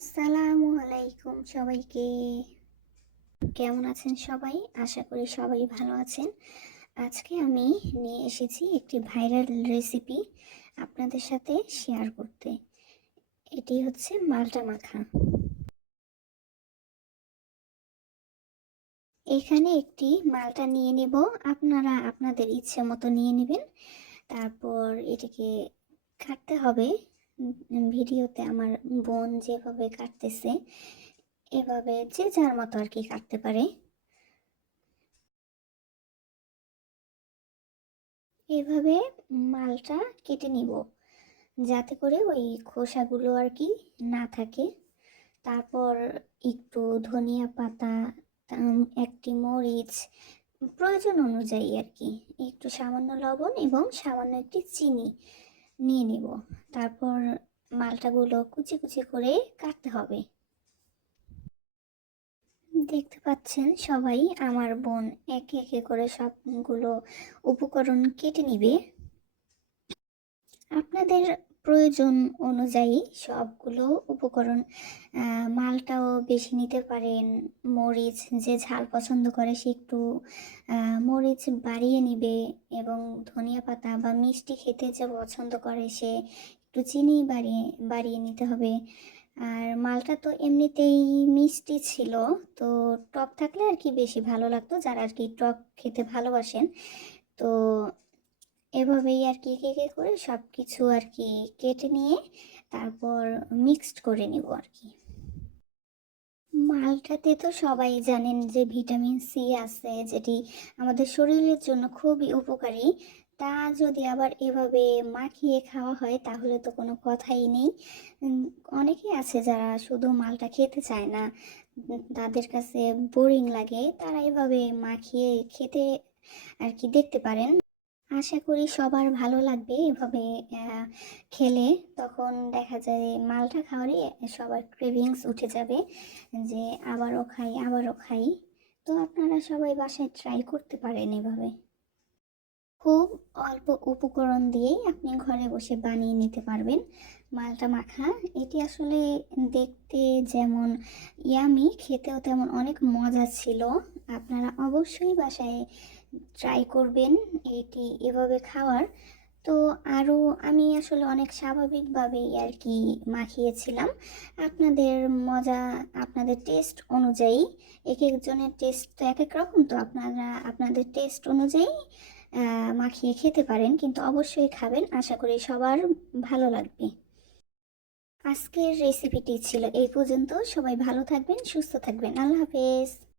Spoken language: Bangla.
আসসালামু আলাইকুম সবাইকে। কেমন আছেন সবাই? আশা করি সবাই ভালো আছেন। আজকে আমি নিয়ে এসেছি একটি ভাইরাল রেসিপি আপনাদের সাথে শেয়ার করতে। এটি হচ্ছে মালটা মাখা। এখানে একটি মালটা নিয়ে নেব। আপনারা আপনাদের ইচ্ছে মতো নিয়ে নেবেন। তারপর এটাকে কাটতে হবে। ভিডিওতে আমার বোন যেভাবে কাটতেছে, এভাবে যে যার মতো আর কি কাটতে পারে। এভাবে মালটা কেটে নিব, যাতে করে ওই খোসাগুলো আর কি না থাকে। তারপর একটু ধনিয়া পাতা একটি মরিচ, প্রয়োজন অনুযায়ী আর কি। একটু সামান্য লবণ এবং সামান্য একটি চিনি নিয়ে নিব। তারপর মালটাগুলো কুচি কুচি করে কাটতে হবে। দেখতে পাচ্ছেন সবাই, আমার বোন একে একে করে সবগুলো উপকরণ কেটে নিবে। আপনাদের প্রয়োজন অনুযায়ী সবগুলো উপকরণ মালটাও বেশি নিতে পারেন। মরিচ যে ঝাল পছন্দ করে সে একটু মরিচ বাড়িয়ে নিবে এবং ধনিয়া পাতা বা মিষ্টি খেতে যে পছন্দ করে সে একটু চিনি বাড়িয়ে বাড়িয়ে নিতে হবে। আর মালটা তো এমনিতেই মিষ্টি ছিল, তো টক থাকলে আর কি বেশি ভালো লাগতো। যারা আর কি টক খেতে ভালোবাসেন, তো এভাবেই আর কি কে কে করে সব কিছু আর কি কেটে নিয়ে তারপর মিক্সড করে নিব আর কি মালটাতে তো সবাই জানেন যে ভিটামিন সি আছে, যেটি আমাদের শরীরের জন্য খুবই উপকারী। তা যদি আবার এভাবে মাখিয়ে খাওয়া হয়, তাহলে তো কোনো কথাই নেই। অনেকেই আছে যারা শুধু মালটা খেতে চায় না, তাদের কাছে বোরিং লাগে। তারা এভাবে মাখিয়ে খেতে আর কি দেখতে পারেন। আশা করি সবার ভালো লাগবে এভাবে খেলে। তখন দেখা যায় মালটা খাওয়ারই সবার ক্রেভিংস উঠে যাবে যে আবারও খাই আবারও খাই। তো আপনারা সবাই বাসায় ট্রাই করতে পারেন এভাবে। খুব অল্প উপকরণ দিয়েই আপনি ঘরে বসে বানিয়ে নিতে পারবেন মালটা মাখা। এটি আসলে দেখতে যেমন ইয়ামি খেতেও তেমন অনেক মজা ছিল। আপনারা অবশ্যই বাসায় ট্রাই করবেন এটি এভাবে খাওয়ার। তো আরও আমি আসলে অনেক স্বাভাবিকভাবেই আর কি মাখিয়েছিলাম। আপনাদের মজা, আপনাদের টেস্ট অনুযায়ী, এক একজনের টেস্ট তো এক এক রকম, তো আপনারা আপনাদের টেস্ট অনুযায়ী মাখিয়ে খেতে পারেন, কিন্তু অবশ্যই খাবেন। আশা করি সবার ভালো লাগবে। আজকের রেসিপিটি ছিল এই পর্যন্ত। সবাই ভালো থাকবেন, সুস্থ থাকবেন। আল্লাহ হাফেজ।